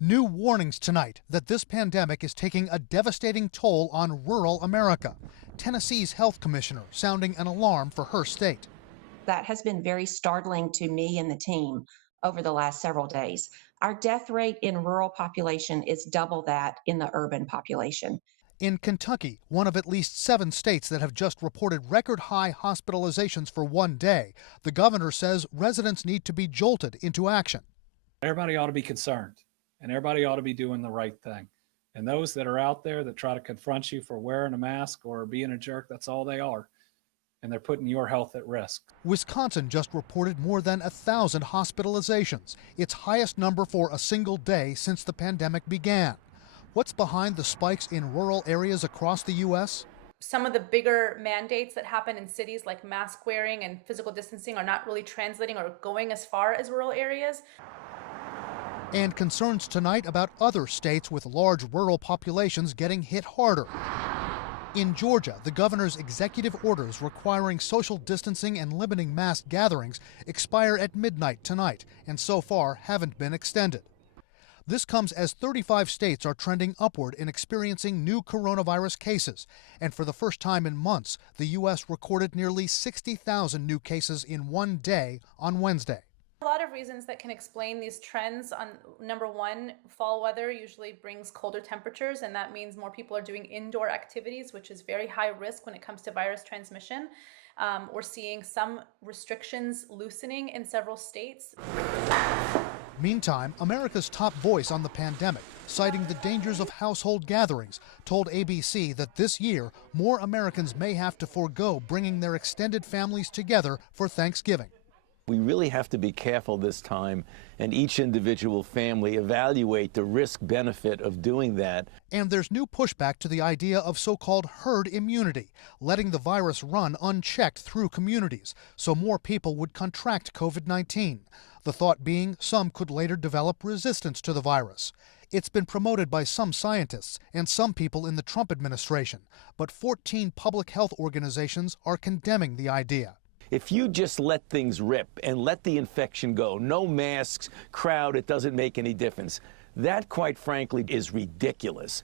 New warnings tonight that this pandemic is taking a devastating toll on rural America. Tennessee's health commissioner sounding an alarm for her state. That has been very startling to me and the team over the last several days. Our death rate in rural population is double that in the urban population. In Kentucky, one of at least 7 states that have just reported record high hospitalizations for one day, the governor says residents need to be jolted into action. Everybody ought to be concerned, and everybody ought to be doing the right thing. And those that are out there that try to confront you for wearing a mask or being a jerk, that's all they are. And they're putting your health at risk. Wisconsin just reported more than 1,000 hospitalizations, its highest number for a single day since the pandemic began. What's behind the spikes in rural areas across the U.S.? Some of the bigger mandates that happen in cities like mask wearing and physical distancing are not really translating or going as far as rural areas. And concerns tonight about other states with large rural populations getting hit harder. In Georgia, the governor's executive orders requiring social distancing and limiting mass gatherings expire at midnight tonight, and so far haven't been extended. This comes as 35 states are trending upward in experiencing new coronavirus cases. And for the first time in months, the U.S. recorded nearly 60,000 new cases in one day on Wednesday. A lot of reasons that can explain these trends. Number one, fall weather usually brings colder temperatures, and that means more people are doing indoor activities, which is very high risk when it comes to virus transmission. We're seeing some restrictions loosening in several states. Meantime, America's top voice on the pandemic, citing the dangers of household gatherings, told ABC that this year more Americans may have to forego bringing their extended families together for Thanksgiving. We really have to be careful this time, and each individual family evaluate the risk-benefit of doing that. And there's new pushback to the idea of so-called herd immunity, letting the virus run unchecked through communities so more people would contract COVID-19. The thought being some could later develop resistance to the virus. It's been promoted by some scientists and some people in the Trump administration, but 14 public health organizations are condemning the idea. If you just let things rip and let the infection go, no masks, crowd, it doesn't make any difference. That, quite frankly, is ridiculous.